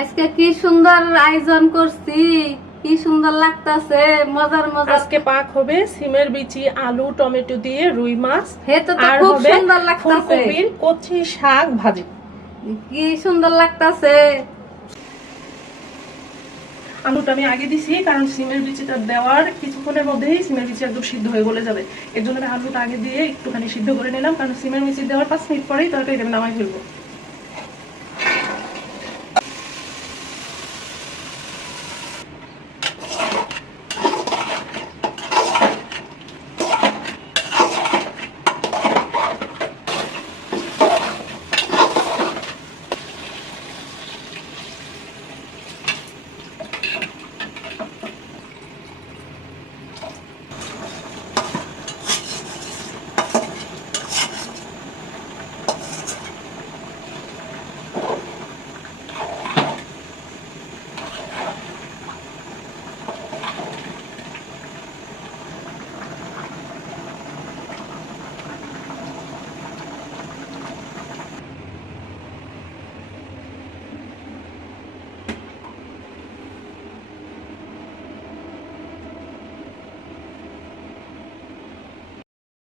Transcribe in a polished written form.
আজকে কি সুন্দর আয়োজন করছি, কি সুন্দর লাগতাছে, মজার মজার। আজকে পাক হবে সিমের বিচি, আলু, টমেটো দিয়ে রুই মাছ। হে তো আর খুব হবে সুন্দর লাগতাছে, ফুলকপির কচি শাক ভাজি। কি সুন্দর লাগতাছে। আলুটা আমি আগে দিছি কারণ সিমের বিচিটা দেওয়ার কিছুক্ষণের মধ্যেই সিমের বিচি একদম সিদ্ধ হয়ে গলে যাবে। এর জন্য আমি আলুটা আগে দিয়ে একটুখানি সিদ্ধ করে নিলাম, কারণ সিমের বিচি দেওয়ার 5 মিনিট পরেই তরকারি নামাই ফেলবো।